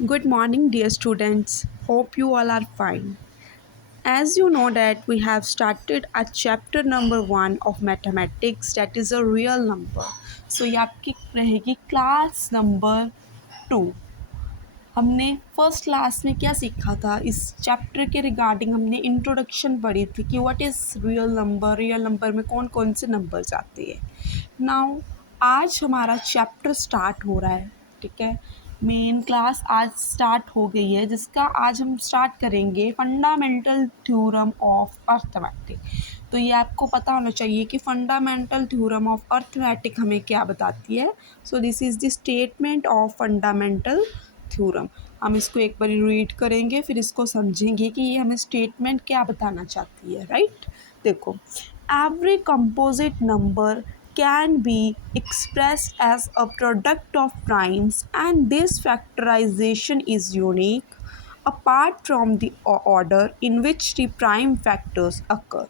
Good morning, dear students. Hope you all are fine. As you know that we have started a chapter number 1 of mathematics, that is a real number. So ये आपकी रहेगी class number 2। हमने first class में क्या सीखा था, इस chapter के रिगार्डिंग हमने इंट्रोडक्शन पढ़ी थी कि व्हाट इज़ रियल नंबर में कौन कौन से नंबर्स आते हैं। नाउ आज हमारा चैप्टर स्टार्ट हो रहा है, ठीक है। मेन क्लास आज स्टार्ट हो गई है, जिसका आज हम स्टार्ट करेंगे फंडामेंटल थ्योरम ऑफ अर्थमेटिक। तो ये आपको पता होना चाहिए कि फंडामेंटल थ्योरम ऑफ अर्थमेटिक हमें क्या बताती है। सो this is the statement of fundamental theorem. हम इसको एक बार रीड करेंगे, फिर इसको समझेंगे कि ये हमें स्टेटमेंट क्या बताना चाहती है, राइट। देखो, every composite number can be expressed as a product of primes, and this factorization is unique apart from the order in which the prime factors occur।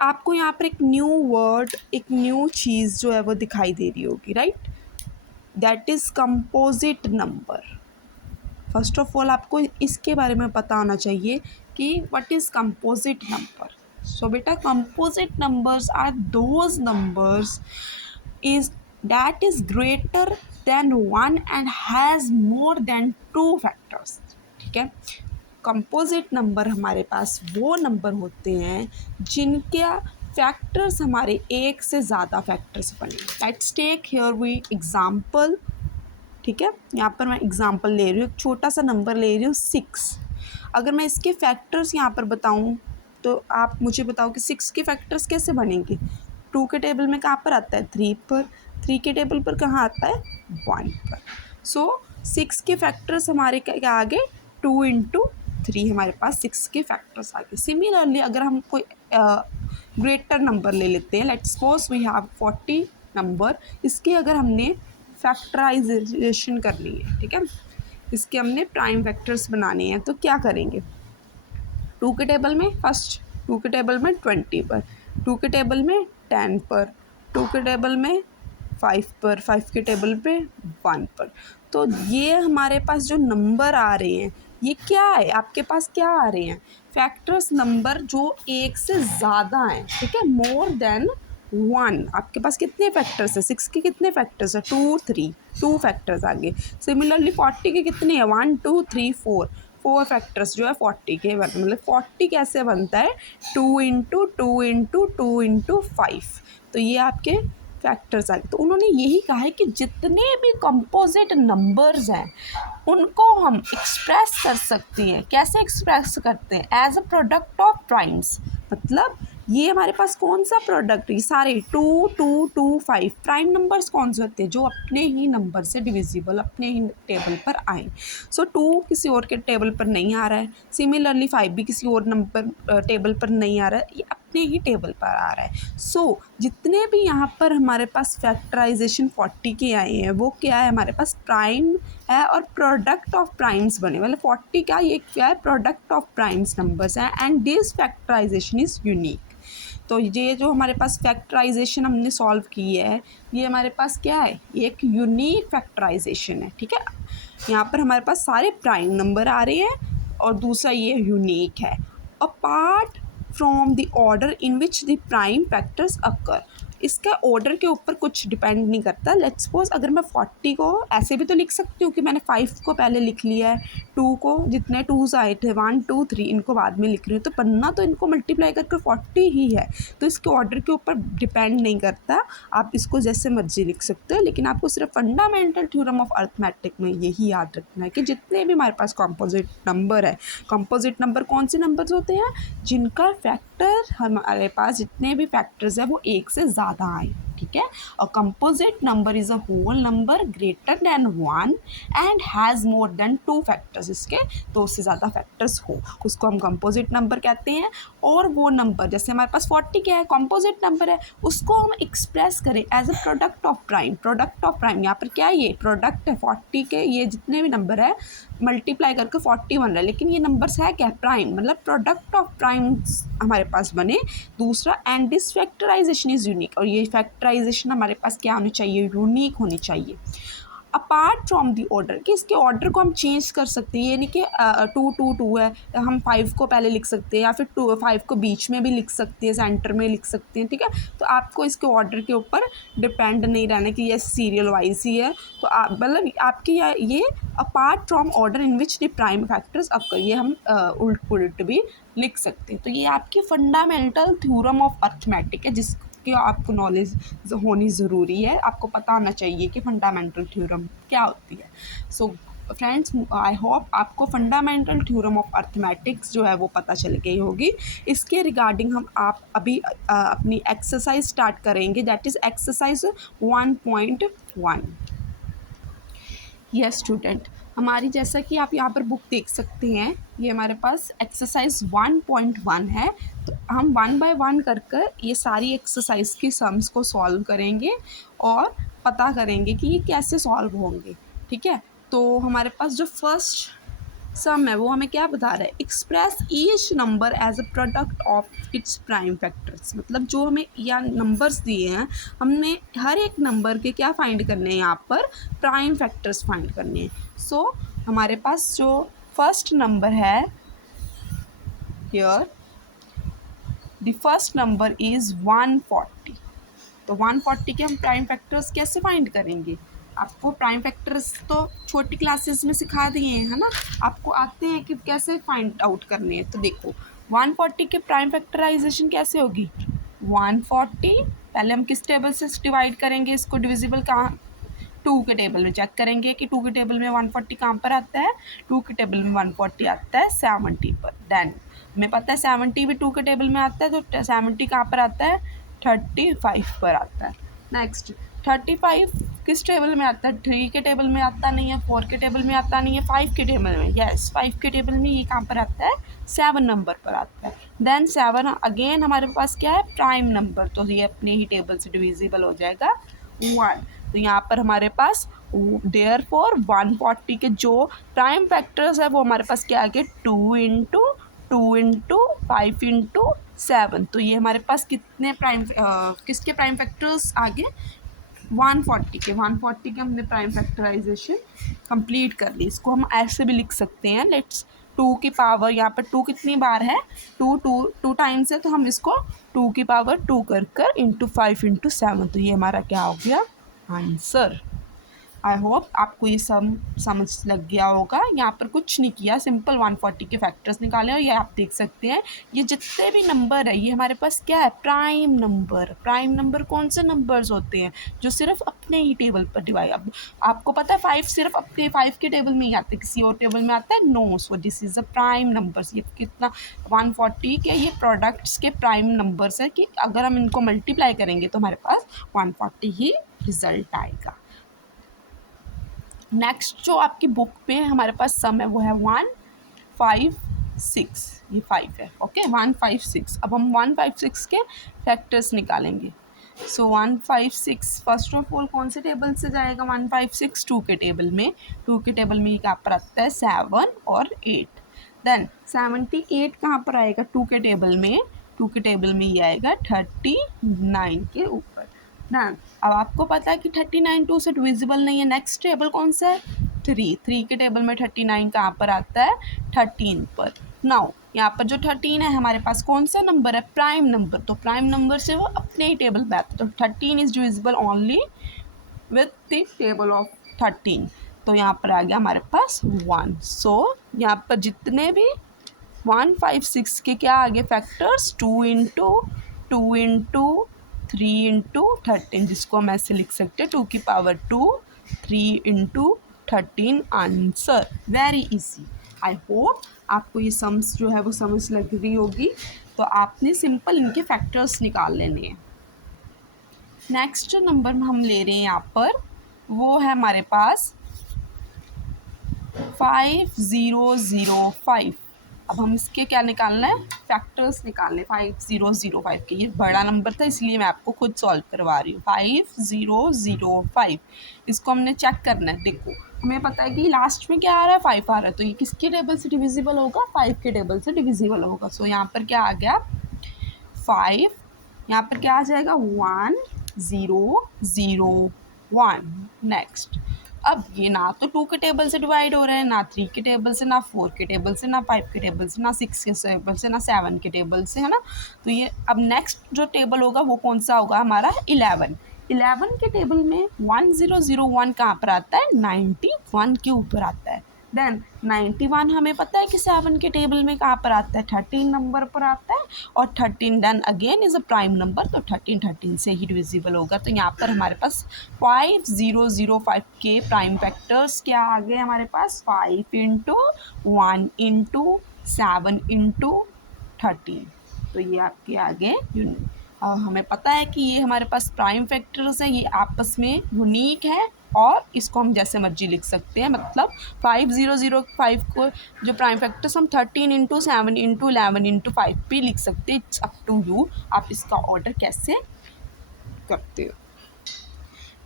आपको यहाँ पर एक न्यू वर्ड, एक न्यू चीज़ जो है वो दिखाई दे रही होगी, right. That is composite number. First of all आपको इसके बारे में पता होना चाहिए कि what is composite number. So बेटा, composite numbers are those numbers is that is greater than 1 and has more than 2 factors, ठीक है। कंपोजिट नंबर हमारे पास वो नंबर होते हैं जिनके फैक्टर्स हमारे एक से ज़्यादा फैक्टर्स बने। Let's take here we example, ठीक है। यहाँ पर मैं एग्जांपल ले रही हूँ, एक छोटा सा नंबर ले रही हूँ 6। अगर मैं इसके फैक्टर्स यहाँ पर बताऊँ तो आप मुझे बताओ कि 6 के फैक्टर्स कैसे बनेंगे। 2 के टेबल में कहाँ पर आता है, 3 पर। 3 के टेबल पर कहाँ आता है, 1 पर। सो 6 के फैक्टर्स हमारे क्या आ गए, 2 इंटू 3 हमारे पास 6 के फैक्टर्स आ गए। सिमिलरली अगर हम कोई ग्रेटर नंबर ले लेते हैं, let's suppose we have 40 number, इसके अगर हमने फैक्टराइजेशन करनी है, ठीक है, इसके हमने प्राइम फैक्टर्स बनाने हैं, तो क्या करेंगे। 2 के टेबल में फर्स्ट, 2 के टेबल में 20 पर, 2 के टेबल में 10 पर, 2 के टेबल में 5 पर, 5 के टेबल पे 1 पर। तो ये हमारे पास जो नंबर आ रहे हैं, ये क्या है, आपके पास क्या आ रहे हैं, फैक्टर्स नंबर जो एक से ज़्यादा हैं, ठीक है, मोर देन 1। आपके पास कितने फैक्टर्स है, 6 के कितने फैक्टर्स है, 2 3, 2 फैक्टर्स आ गए। सिमिलरली 40 के कितने हैं, 1 2 3 4, 4 फैक्टर्स जो है 40 के मतलब 40 कैसे बनता है, 2 इंटू 2 इंटू 2 इंटू 5। तो ये आपके फैक्टर्स आ गए। तो उन्होंने यही कहा है कि जितने भी कंपोजिट नंबर्स हैं उनको हम एक्सप्रेस कर सकते हैं। कैसे एक्सप्रेस करते हैं, as a product of primes. मतलब ये हमारे पास कौन सा प्रोडक्ट, ये सारे 2 2 2 5 प्राइम नंबर्स कौन से होते हैं, जो अपने ही नंबर से डिविजिबल, अपने ही टेबल पर आए। सो 2 किसी और के टेबल पर नहीं आ रहा है, सिमिलरली 5 भी किसी और नंबर टेबल पर नहीं आ रहा है, ये अपने ही टेबल पर आ रहा है। सो जितने भी यहाँ पर हमारे पास फैक्टराइजेशन 40 के आए हैं, वो क्या है, हमारे पास प्राइम है और प्रोडक्ट ऑफ प्राइम्स बने, मतलब 40 का ये क्या है, प्रोडक्ट ऑफ प्राइम्स नंबर्स हैं, and this factorisation is unique. तो ये जो हमारे पास फैक्टराइजेशन हमने सॉल्व की है, ये हमारे पास क्या है, ये एक यूनिक फैक्टराइजेशन है, ठीक है। यहाँ पर हमारे पास सारे प्राइम नंबर आ रहे हैं और दूसरा ये यूनिक है। Apart from the order in which the prime factors occur, इसका ऑर्डर के ऊपर कुछ डिपेंड नहीं करता। लेट्स सपोज अगर मैं 40 को ऐसे भी तो लिख सकती हूँ कि मैंने 5 को पहले लिख लिया है, 2 को जितने 2s आए थे 1 2 3 इनको बाद में लिख रही हूँ, तो बनना तो इनको मल्टीप्लाई करके 40 ही है। तो इसके ऑर्डर के ऊपर डिपेंड नहीं करता, आप इसको जैसे मर्जी लिख सकते हो। लेकिन आपको सिर्फ फंडामेंटल थ्योरम ऑफ अर्थमेटिक में यही याद रखना है कि जितने भी हमारे पास कंपोजिट नंबर है, कंपोजिट नंबर कौन से नंबर्स होते हैं, जिनका फैक्टर हमारे पास जितने भी फैक्टर्स है वो एक से ज़्यादा आए, ठीक है। A composite number is a whole number greater than 1 and has more than 2 factors, इसके 2 से ज़्यादा फैक्टर्स हो, उसको हम कंपोजिट नंबर कहते हैं। और वो नंबर जैसे हमारे पास 40 क्या है, कंपोजिट नंबर है, उसको हम एक्सप्रेस करें as a product of prime. Product of prime यहाँ पर क्या है, ये प्रोडक्ट है 40 के, ये जितने भी नंबर है मल्टीप्लाई करके 40 बन रहा है, लेकिन ये नंबर्स है क्या, प्राइम, मतलब प्रोडक्ट ऑफ प्राइम्स हमारे पास बने। दूसरा, and this factorisation is unique, और ये फैक्टराइजेशन हमारे पास क्या होनी चाहिए, यूनिक होनी चाहिए। अपार्ट फ्रॉम दी ऑर्डर, कि इसके ऑर्डर को हम चेंज कर सकते हैं। ये नहीं कि 2 2 2 है, हम 5 को पहले लिख सकते हैं या फिर 5 को बीच में भी लिख सकते हैं, सेंटर में लिख सकते हैं, ठीक है। तो आपको इसके ऑर्डर के ऊपर डिपेंड नहीं रहना कि ये सीरियल वाइज ही है। तो आप मतलब आपकी ये apart from order in which the prime factors occur, ये हम उल्ट पुलट भी लिख सकते हैं। तो ये आपकी फंडामेंटल थ्योरम ऑफ अर्थमेटिक है, जिसकी आपको नॉलेज होनी ज़रूरी है। आपको पता होना चाहिए कि फंडामेंटल थ्योरम क्या होती है। सो फ्रेंड्स, आई होप आपको फंडामेंटल थ्योरम ऑफ अर्थमेटिक्स जो है वो पता चल गई होगी। इसके रिगार्डिंग हम आप अभी अपनी एक्सरसाइज स्टार्ट करेंगे, that is exercise 1.1। Yes student, हमारी जैसा कि आप यहाँ पर बुक देख सकते हैं, ये हमारे पास एक्सरसाइज 1.1 है। तो हम 1 बाय 1 कर ये सारी एक्सरसाइज की सम्स को सॉल्व करेंगे और पता करेंगे कि ये कैसे सॉल्व होंगे, ठीक है। तो हमारे पास जो फर्स्ट सम है वो हमें क्या बता रहा है, express each number as a product of its prime factors. मतलब जो हमें या नंबर्स दिए हैं, हमने हर एक नंबर के क्या फाइंड करने हैं, यहाँ पर प्राइम फैक्टर्स फाइंड करने हैं। सो हमारे पास जो फर्स्ट नंबर है here, the first number is 140। तो 140 के हम प्राइम फैक्टर्स कैसे फाइंड करेंगे। आपको प्राइम फैक्टर्स तो छोटी क्लासेस में सिखा दिए हैं, है ना, आपको आते हैं कि कैसे फाइंड आउट करने हैं। तो देखो 140 के प्राइम फैक्टराइजेशन कैसे होगी। 140 पहले हम किस टेबल से डिवाइड करेंगे, इसको डिविजिबल कहाँ, 2 के टेबल में चेक करेंगे कि 2 के टेबल में 140 कहाँ पर आता है। 2 के टेबल में 140 आता है 70 पर। देन हमें पता है 70 भी 2 के टेबल में आता है, तो 70 कहाँ पर आता है, 35 पर आता है। नेक्स्ट 35 किस टेबल में आता है, 3 के टेबल में आता नहीं है, 4 के टेबल में आता नहीं है, 5 के टेबल में, यस 5 के टेबल में ये कहाँ पर आता है, 7 नंबर पर आता है। देन 7 अगेन हमारे पास क्या है, प्राइम नंबर, तो ये अपने ही टेबल से डिविजिबल हो जाएगा 1। तो यहाँ पर हमारे पास देयरफॉर 140 के जो प्राइम फैक्टर्स है वो हमारे पास क्या आ गए, 2 इंटू 5 इंटू 7। तो ये हमारे पास कितने किसके प्राइम फैक्टर्स आ गए, 140 के हमने प्राइम फैक्टराइजेशन कंप्लीट कर ली। इसको हम ऐसे भी लिख सकते हैं, लेट्स 2 की पावर, यहाँ पर 2 कितनी बार है, 2 टाइम्स है, तो हम इसको 2 की पावर 2 कर इंटू 5 इंटू 7। तो ये हमारा क्या हो गया, आंसर। आई होप आपको ये समझ लग गया होगा। यहाँ पर कुछ नहीं किया, सिंपल 140 के फैक्टर्स निकाले। और ये आप देख सकते हैं, ये जितने भी नंबर है ये हमारे पास क्या है, प्राइम नंबर। प्राइम नंबर कौन से नंबर्स होते हैं, जो सिर्फ अपने ही टेबल पर डिवाइड। अब आपको पता है 5 सिर्फ अपने 5 के टेबल में ही आते हैं, किसी और टेबल में आता है, no. So this is a prime numbers. ये कितना 140 के ये प्रोडक्ट्स के प्राइम नंबर्स है, कि अगर हम इनको मल्टीप्लाई करेंगे तो हमारे पास 140 ही रिजल्ट आएगा। नेक्स्ट जो आपकी बुक पे हमारे पास सम है वो है 156, ये 5 है, ओके 156। अब हम 156 के फैक्टर्स निकालेंगे। सो 156 फर्स्ट ऑफ ऑल कौन से टेबल से जाएगा, 156 2 के टेबल में। 2 के टेबल में क्या पर आता है, 7 और 8। देन 78 कहाँ पर आएगा, 2 के टेबल में। 2 के टेबल में ये आएगा 39 के ऊपर। ना अब आपको पता है कि 39 2 से डिविजिबल नहीं है। नेक्स्ट टेबल कौन सा है, 3 के टेबल में 39 कहाँ पर आता है, 13 पर। नाउ यहाँ पर जो 13 है हमारे पास कौन सा नंबर है, प्राइम नंबर। तो प्राइम नंबर से वो अपने ही टेबल में आता है, तो 13 is divisible only with the table of 13। तो यहाँ पर आ गया हमारे पास 1। सो यहाँ पर जितने भी 156 के क्या आगे फैक्टर्स, 2 इंटू 3 इंटू 13, जिसको हम ऐसे लिख सकते हैं 2 की power 2 3 into 13 answer. Very easy. I hope आपको ये सम्स जो है वो समझ लग रही होगी। तो आपने सिंपल इनके फैक्टर्स निकाल लेने हैं। नेक्स्ट जो नंबर हम ले रहे हैं यहाँ पर वो है हमारे पास 5005। अब हम इसके क्या निकालना है, फैक्टर्स निकालने 5005 के। ये बड़ा नंबर था इसलिए मैं आपको खुद सॉल्व करवा रही हूँ। 5005 इसको हमने चेक करना है। देखो हमें पता है कि लास्ट में क्या आ रहा है, 5 आ रहा है, तो ये किसके टेबल से डिविजिबल होगा, 5 के टेबल से डिविजिबल होगा। सो यहाँ पर क्या आ गया 5, यहाँ पर क्या आ जाएगा 1001। नेक्स्ट अब ये ना तो 2 के टेबल से डिवाइड हो रहे हैं, ना 3 के टेबल से, ना 4 के टेबल से, ना 5 के टेबल से, ना 6 के टेबल से, ना 7 के टेबल से, है ना। तो ये अब नेक्स्ट जो टेबल होगा वो कौन सा होगा हमारा 11। 11 के टेबल में 1001 कहाँ पर आता है, 91 के ऊपर आता है। देन 91 हमें पता है कि 7 के टेबल में कहाँ पर आता है, 13 नंबर पर आता है। और 13 then again is a prime number, तो 13 से ही डिविजिबल होगा। तो यहाँ पर हमारे पास 5005 के प्राइम फैक्टर्स क्या आ गए हमारे पास, 5 इंटू 1 इंटू 7 इंटू 13। तो ये आपके आगे यूनिक। हमें पता है कि ये हमारे पास प्राइम फैक्टर्स हैं, ये आपस में यूनिक है और इसको हम जैसे मर्जी लिख सकते हैं। मतलब 5005 को जो प्राइम फैक्टर्स हम 13 इंटू 7 इंटू 11 इंटू 5 भी लिख सकते हैं। इट्स अप टू यू, आप इसका ऑर्डर कैसे करते हो।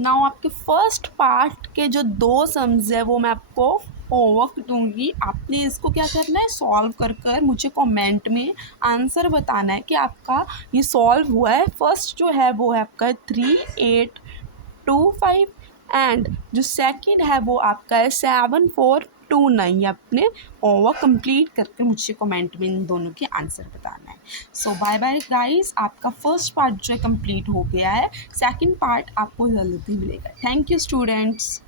नाउ आपके फर्स्ट पार्ट के जो 2 सम्स है वो मैं आपको होमवर्क दूंगी। आपने इसको क्या करना है, सॉल्व कर कर मुझे कमेंट में आंसर बताना है कि आपका ये सॉल्व हुआ है। फर्स्ट जो है वो है आपका 3825 एंड जो सेकंड है वो आपका है 7429। ये आपने होमवर्क कंप्लीट करके मुझे कमेंट में इन दोनों के आंसर बताना है। सो बाय बाय गाइस, आपका फर्स्ट पार्ट जो है कंप्लीट हो गया है। सेकंड पार्ट आपको जल्दी मिलेगा। Thank you students.